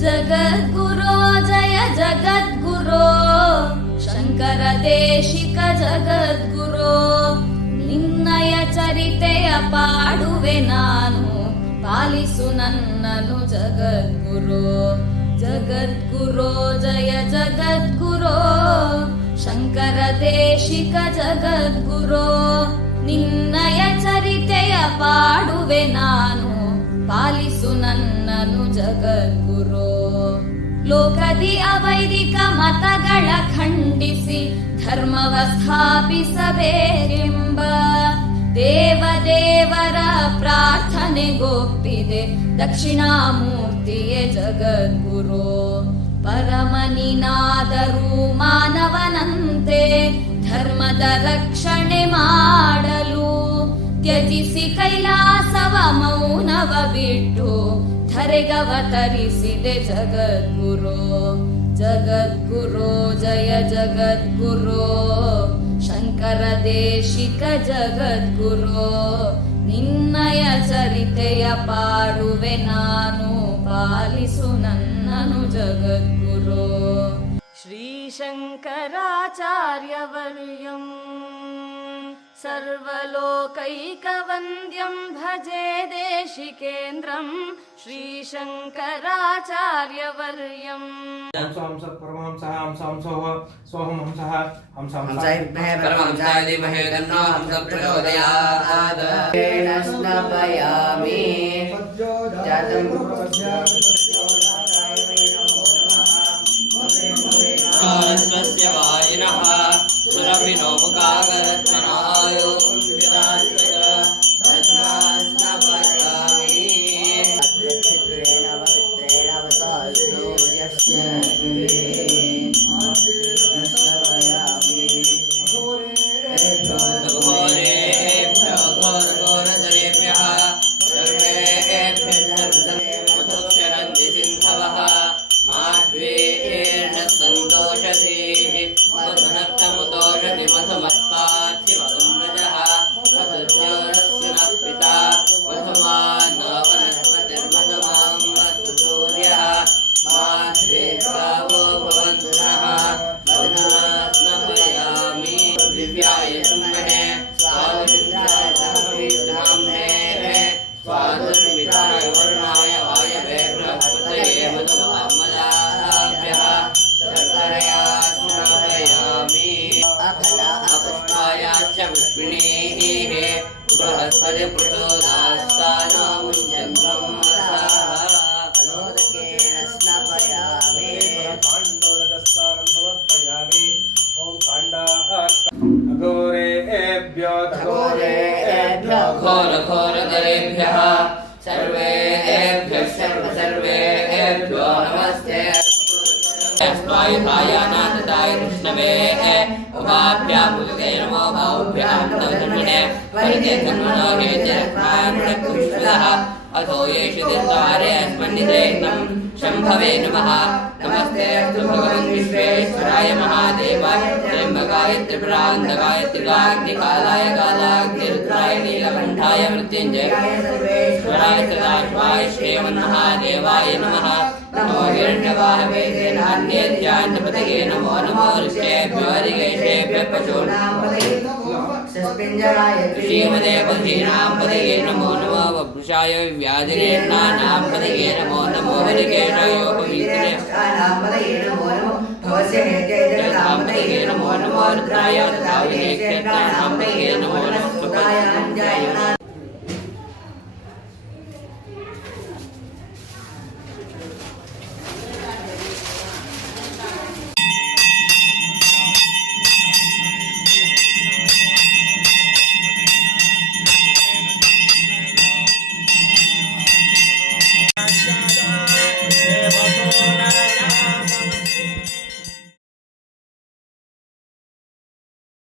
ಜಗದ್ಗುರೋ ಜಯ ಜಗದ್ಗುರೋ ಶಂಕರ ದೇಶಿಕ ಜಗದ್ಗುರೋ ನಿನ್ನಯ ಚರಿತೆಯ ಪಾಡುವೆ ನಾನು ಪಾಲಿಸು ನನ್ನನು ಜಗದ್ಗುರೋ ಜಗದ್ಗುರೋ ಜಯ ಜಗದ್ಗುರೋ ಶಂಕರ ದೇಶಿಕ ಜಗದ್ಗುರೋ ನಿನ್ನಯ ಚರಿತೆಯ ಪಾಡುವೆ ನಾನು ಪಾಲಿಸು ನನ್ನನು ಜಗದ್ಗುರೋ ಲೋಕದಿ ಅವೈದಿಕ ಮತಗಳ ಖಂಡಿಸಿ ಧರ್ಮವ ಸ್ಥಾಪಿಸಬೇಕೆಂಬ ದೇವದೇವರ ಪ್ರಾರ್ಥನೆಗೊಪ್ಪಿದೆ ದಕ್ಷಿಣಾಮೂರ್ತಿಯೇ ಜಗದ್ಗುರೋ ಪರಮನಿನಾದರೂ ಮಾನವನಂತೆ ಧರ್ಮದ ರಕ್ಷಣೆ ಮಾಡಲು ತ್ಯಜಿಸಿ ಕೈಲಾಸವ ಮೌನವ ಬಿಟ್ಟು ಧರೆಗವತರಿಸಿದೆ ಜಗದ್ಗುರೋ ಜಗದ್ಗುರೋ ಜಯ ಜಗದ್ಗುರೋ ಶಂಕರ ದೇಶಿಕ ಜಗದ್ಗುರೋ ನಿನ್ನಯ ಚರಿತೆಯ ಪಾಡುವೆ ನಾನು ಪಾಲಿಸು ನನ್ನನು ಜಗದ್ಗುರೋ ಶ್ರೀ ಶಂಕರಾಚಾರ್ಯವರ್ಯಂ ಸರ್ವಲೋಕೈಕವಂದ್ಯಂ ಭಜೆ ದೇಶಿಕೇಂದ್ರಂ ಶ್ರೀ ಶಂಕರಾಚಾರ್ಯವರ್ಯಂ परमहंसः हंसः सोहं हंसः परमहंसाय धीमहि तन्नो हंसः प्रचोदयात् स्नापयामि जातं स्वस्य वायुनः सुरभिनो मुखागरत्मनायो घोरघोरधरेभ्यः सर्वेभ्यः सर्वेभ्यो नमस्ते स्वायुधायानाथदाय कृष्णवे उभाभ्यां मुदते नमो बाहुभ्यां नवधन्वने परिते धन्वनो हेतिरत्नानुरकृष्णः अथो येषु दिद्वारे अस्मन्निधेयं शम्भवे नमः नमस्ते अस्तु भगवन् विश्वेश्वराय महादेवाय त्र्यम्बकाय त्रिपुरान्तकाय त्रिकाग्निकालाय कालाग्निरुद्राय नीलकण्ठाय मृत्युञ्जयाय सर्वेश्वराय सदाशिवाय श्रीमन्महादेवाय नमः नमो हिरण्यवाहवे नान्येत्यान्नपतये नमो नमो ऋषेभ्यो हरिकेशेभ्यः पशूनां श्रीमदे पदीनां पदये नमो नमो वपुषाय व्याधिरेन्नानां पदये नमो नमो हरिकेशाय पवित्रेष्ठानां पदये नमो नमो भवस्य हेत्यैर्जगतां पदये नमो नमो रुद्राय तथाविनेक्षेत्राणां पदये नमो नमः सुखाय अञ्जय